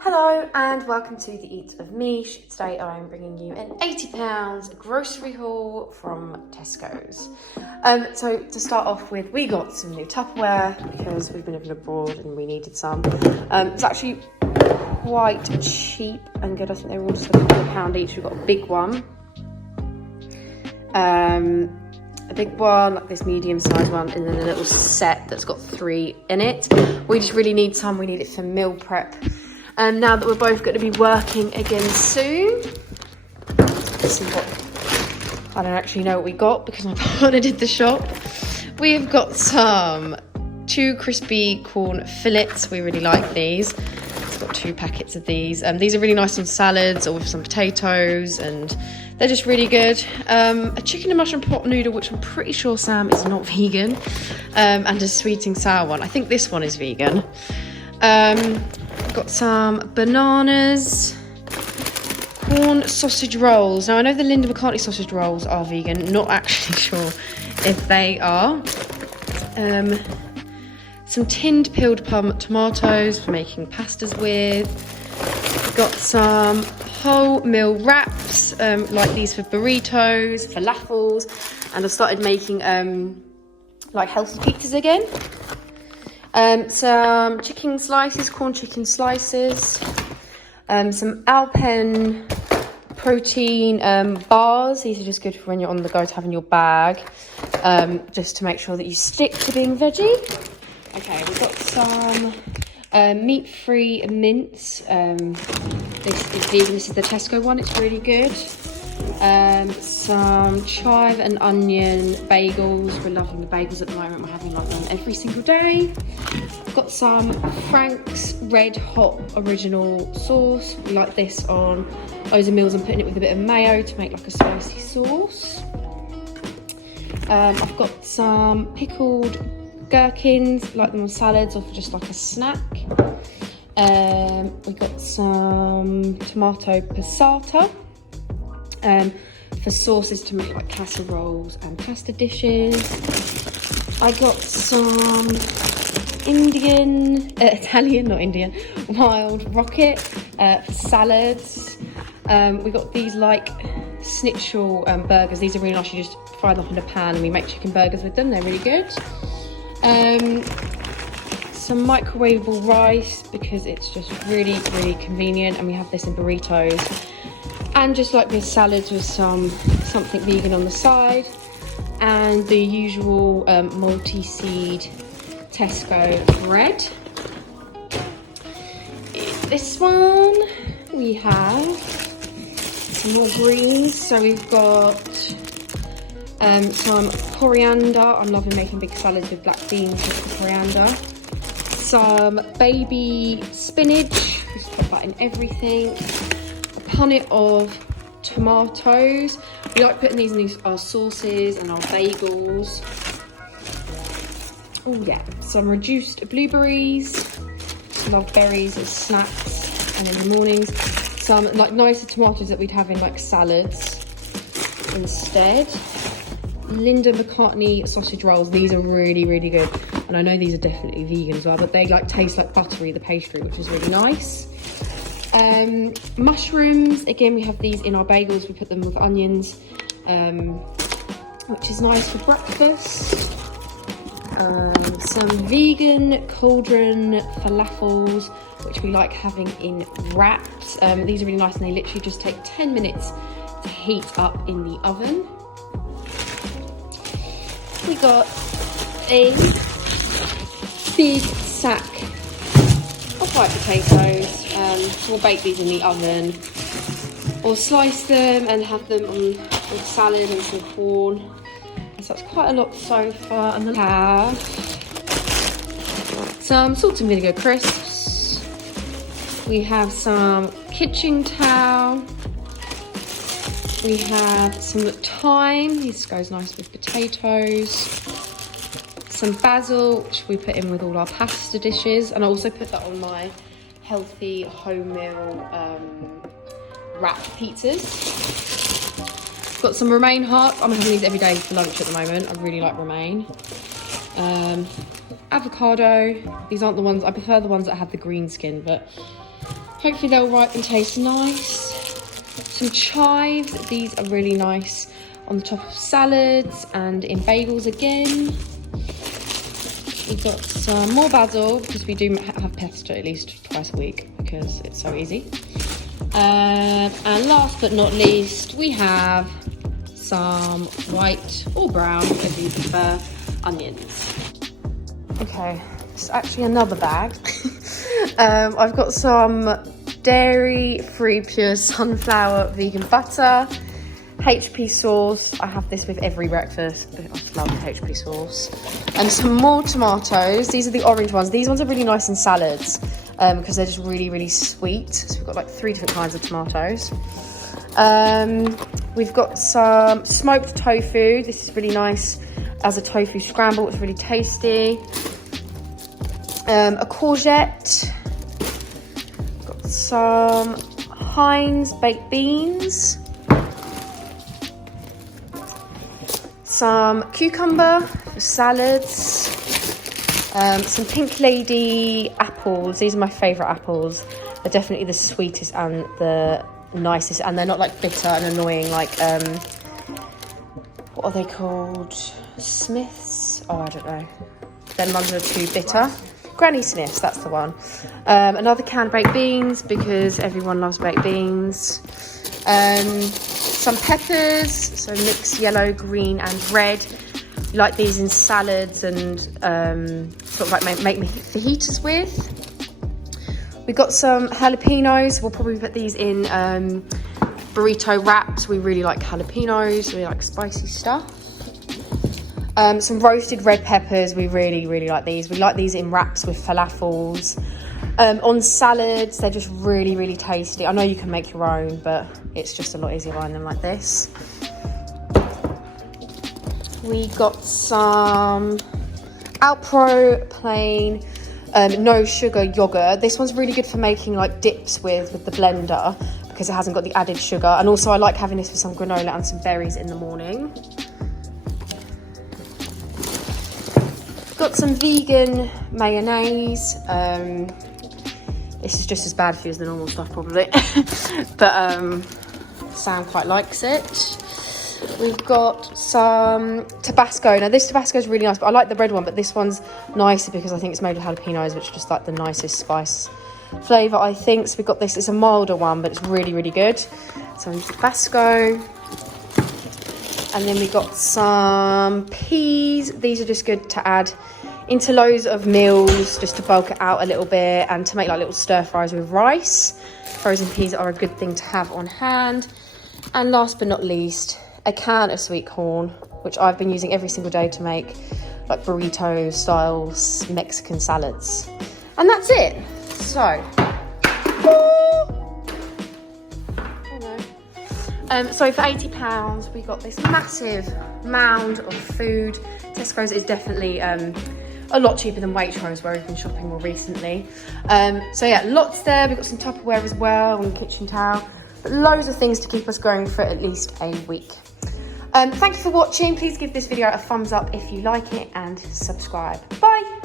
Hello and welcome to the Eat of MICH. Today I'm bringing you an £80 grocery haul from Tesco's. So to start off with, we got some new Tupperware because we've been living abroad and we needed some. It's actually quite cheap and good. I think they were all just a couple of £1 each. We've got a big one. Like this medium-sized one, and then a little set that's got 3 in it. We just really need some. We need it for meal prep. Now that we're both going to be working again soon. Let's see what... I don't actually know what we got because my partner did the shop. We've got some 2 crispy corn fillets. We really like these. It's got 2 packets of these. These are really nice on salads or with some potatoes, and they're just really good. A chicken and mushroom pot noodle, which I'm pretty sure Sam is not vegan, and a sweet and sour one. I think this one is vegan. Got some bananas, corn sausage rolls. Now I know the Mccartney sausage rolls are vegan, not actually sure if they are. Some tinned peeled plum tomatoes for making pastas with. Got some wholemeal wraps, like these for burritos, falafels, and I've started making like healthy pizzas again. Some chicken slices, corn chicken slices, some Alpen protein bars. These are just good for when you're on the go to have in your bag, just to make sure that you stick to being veggie. Okay, we've got some meat-free mince. This is vegan. This is the Tesco one. It's really good. Some chive and onion bagels. We're loving the bagels at the moment. We're having like them every single day. Got some Frank's Red Hot Original Sauce. We like this on loads of meals and putting it with a bit of mayo to make like a spicy sauce. I've got some pickled gherkins, like them on salads or for just like a snack. We've got some tomato passata for sauces to make like casseroles and pasta dishes. I got some wild rocket for salads. We got these like schnitzel burgers. These are really nice. You just fry them up in a pan and we make chicken burgers with them. They're really good. Some microwavable rice because it's just really convenient, and we have this in burritos. And just like this salads with something vegan on the side, and the usual multi-seed Tesco bread. This one we have some more greens. So we've got some coriander. I'm loving making big salads with black beans with coriander. Some baby spinach. Just put that in everything. A punnet of tomatoes. We like putting these in our sauces and our bagels. Oh yeah, some reduced blueberries. Love berries as snacks and in the mornings. Some like nicer tomatoes that we'd have in like salads instead. Mccartney sausage rolls. These are really good, and I know these are definitely vegan as well, but they like taste like buttery, the pastry, which is really nice. Mushrooms, again we have these in our bagels. We put them with onions, which is nice for breakfast. Some vegan cauldron falafels, which we like having in wraps. These are really nice, and they literally just take 10 minutes to heat up in the oven. We got a big sack of white potatoes. We'll bake these in the oven or slice them and have them with salad and some corn. So that's quite a lot so far. And then we have some salt and vinegar crisps. We have some kitchen towel. We have some thyme. This goes nice with potatoes. Some basil, which we put in with all our pasta dishes. And I also put that on my healthy wholemeal wrapped pizzas. Got some romaine hearts. I'm having these every day for lunch at the moment. I really like romaine. Avocado. These aren't the ones, I prefer the ones that have the green skin, but Hopefully they'll ripe and taste nice. Some chives, these are really nice on the top of salads and in bagels again. We've got some more basil, because we do have pesto at least twice a week, because it's so easy. And last but not least, we have some white or brown, if you prefer, onions. Okay, it's actually another bag. I've got some dairy-free pure sunflower vegan butter, HP sauce. I have this with every breakfast. I love HP sauce. And some more tomatoes. These are the orange ones. These ones are really nice in salads because they're just really, really sweet. So we've got like 3 different kinds of tomatoes. We've got some smoked tofu. This is really nice as a tofu scramble. It's really tasty. A courgette. Got some Heinz baked beans. Some cucumber for salads. Some Pink Lady apples. These are my favourite apples. They're definitely the sweetest and the nicest, and they're not like bitter and annoying like what are they called? Smiths? Oh, I don't know. Them ones are too bitter. Granny Smiths, that's the one. Another canned baked beans, because everyone loves baked beans. Some peppers, so mix yellow, green and red. You like these in salads and sort of like make fajitas with. We got some jalapenos. We'll probably put these in burrito wraps. We really like jalapenos. We like spicy stuff. Some roasted red peppers. We really, really like these. We like these in wraps with falafels. On salads, they're just really, really tasty. I know you can make your own, but it's just a lot easier buying them like this. We got some Alpro plain no sugar yogurt. This one's really good for making like dips with the blender, because it hasn't got the added sugar. And also I like having this with some granola and some berries in the morning. Got some vegan mayonnaise. This is just as bad for you as the normal stuff probably. But Sam quite likes it. We've got some Tabasco. Now this Tabasco is really nice, but I like the red one, but this one's nicer because I think it's made with jalapenos, which is just like the nicest spice flavour, I think. So we've got this, it's a milder one, but it's really, really good. So Tabasco. And then we got some peas. These are just good to add into loads of meals, just to bulk it out a little bit and to make like little stir fries with rice. Frozen peas are a good thing to have on hand. And last but not least, a can of sweet corn, which I've been using every single day to make like burrito style Mexican salads. And that's it. So, so for £80 we got this massive mound of food. Tesco's is definitely a lot cheaper than Waitrose, where we've been shopping more recently. So yeah, lots there. We've got some Tupperware as well and kitchen towel, but loads of things to keep us going for at least a week. Thank you for watching. Please give this video a thumbs up if you like it and subscribe. Bye.